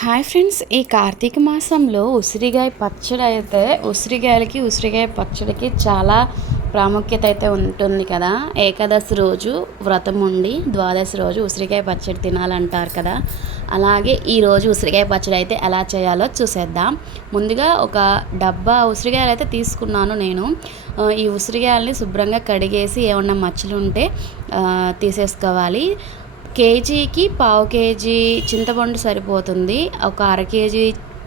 Hi friends ఈ కార్తీక మాసంలో ఉసిరికాయ పచ్చడి అయితే ఉసిరికాయలకి ఉసిరికాయ పచ్చడికి చాలా ప్రాముఖ్యత అయితే ఉంటుంది కదా. ఏకాదశి రోజు వ్రతం ఉండి ద్వాదశి రోజు ఉసిరికాయ పచ్చడి తినాలంటారు కదా. అలాగే ఈరోజు ఉసిరికాయ పచ్చడి అయితే ఎలా చేయాలో చూసేద్దాం. ముందుగా ఒక డబ్బా ఉసిరికాయలు అయితే తీసుకున్నాను నేను. ఈ ఉసిరికాయలని శుభ్రంగా కడిగేసి ఏమన్నా మచ్చలు ఉంటే తీసేసుకోవాలి. కేజీకి పావు కేజీ చింతపండు సరిపోతుంది. ఒక అర కేజీ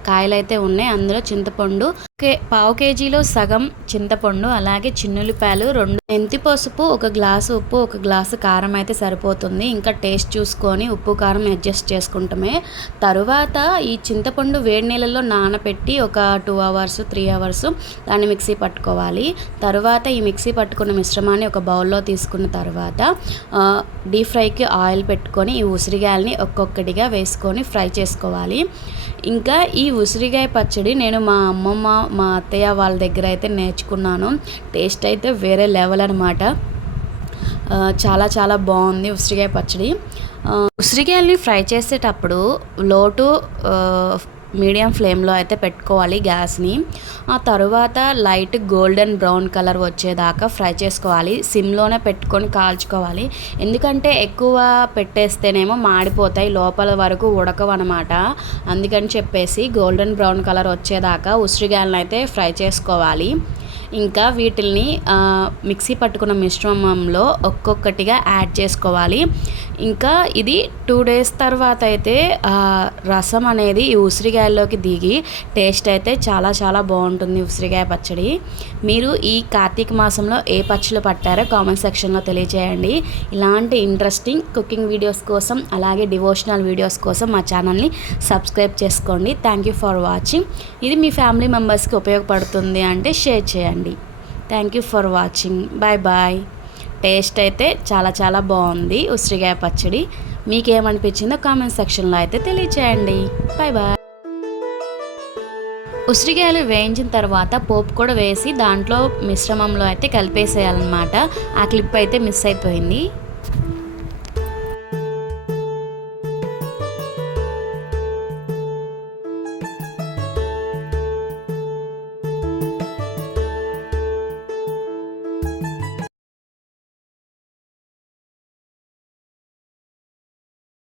కాయలు అయితే ఉన్నాయి. అందులో చింతపండు కే పావు కేజీలో సగం చింతపండు అలాగే చిన్నులిపాయలు రెండు. మెంతి పసుపు ఒక గ్లాసు ఉప్పు ఒక గ్లాసు కారం అయితే సరిపోతుంది. ఇంకా టేస్ట్ చూసుకొని ఉప్పు కారం అడ్జస్ట్ చేసుకుంటామే. తరువాత ఈ చింతపండు వేడి నీళ్ళలో నానబెట్టి ఒక టూ అవర్స్ త్రీ అవర్స్ దాన్ని మిక్సీ పట్టుకోవాలి. తరువాత ఈ మిక్సీ పట్టుకున్న మిశ్రమాన్ని ఒక బౌల్లో తీసుకున్న తర్వాత డీప్ ఫ్రైకి ఆయిల్ పెట్టుకొని ఈ ఉసిరిగాయల్ని ఒక్కొక్కటిగా వేసుకొని ఫ్రై చేసుకోవాలి. ఇంకా ఈ ఉసిరికాయ పచ్చడి నేను మా అమ్మమ్మ మా అత్తయ్య వాళ్ళ దగ్గర అయితే నేర్చుకున్నాను. టేస్ట్ అయితే వేరే లెవెల్ అనమాట చాలా చాలా బాగుంది ఉసిరికాయ పచ్చడి. ఉసిరికాయల్ని ఫ్రై చేసేటప్పుడు లోటు మీడియం ఫ్లేమ్లో అయితే పెట్టుకోవాలి గ్యాస్ని. ఆ తర్వాత లైట్ గోల్డెన్ బ్రౌన్ కలర్ వచ్చేదాకా ఫ్రై చేసుకోవాలి. సిమ్లోనే పెట్టుకొని కాల్చుకోవాలి. ఎందుకంటే ఎక్కువ పెట్టేస్తేనేమో మాడిపోతాయి లోపల వరకు ఉడకవన్నమాట అందుకని చెప్పేసి గోల్డెన్ బ్రౌన్ కలర్ వచ్చేదాకా ఉసిరిగాయలను అయితే ఫ్రై చేసుకోవాలి. ఇంకా వీటిల్ని మిక్సీ పట్టుకున్న మిశ్రమంలో ఒక్కొక్కటిగా యాడ్ చేసుకోవాలి. ఇంకా ఇది టూ డేస్ తర్వాత అయితే రసం అనేది ఈ ఉసిరికాయల్లోకి దిగి టేస్ట్ అయితే చాలా చాలా బాగుంటుంది ఉసిరికాయ పచ్చడి. మీరు ఈ కార్తీక మాసంలో ఏ పచ్చళ్ళు పట్టారో కామెంట్ సెక్షన్లో తెలియజేయండి ఇలాంటి ఇంట్రెస్టింగ్ కుకింగ్ వీడియోస్ కోసం అలాగే డివోషనల్ వీడియోస్ కోసం మా ఛానల్ని సబ్స్క్రైబ్ చేసుకోండి. థ్యాంక్ యూ ఫర్ వాచింగ్ ఇది మీ ఫ్యామిలీ మెంబర్స్కి ఉపయోగపడుతుంది అంటే షేర్ చేయండి. Thank you for watching bye bye taste అయితే చాలా చాలా బాగుంది ఉసిరికాయ పచ్చడి. మీకేమనిపించిందో కామెంట్ సెక్షన్లో అయితే తెలియచేయండి. బాయ్ బాయ్ ఉసిరికాయలు వేయించిన తర్వాత పోపు కూడా వేసి దాంట్లో మిశ్రమంలో అయితే కలిపేసేయాలన్నమాట. ఆ క్లిప్ అయితే మిస్ అయిపోయింది.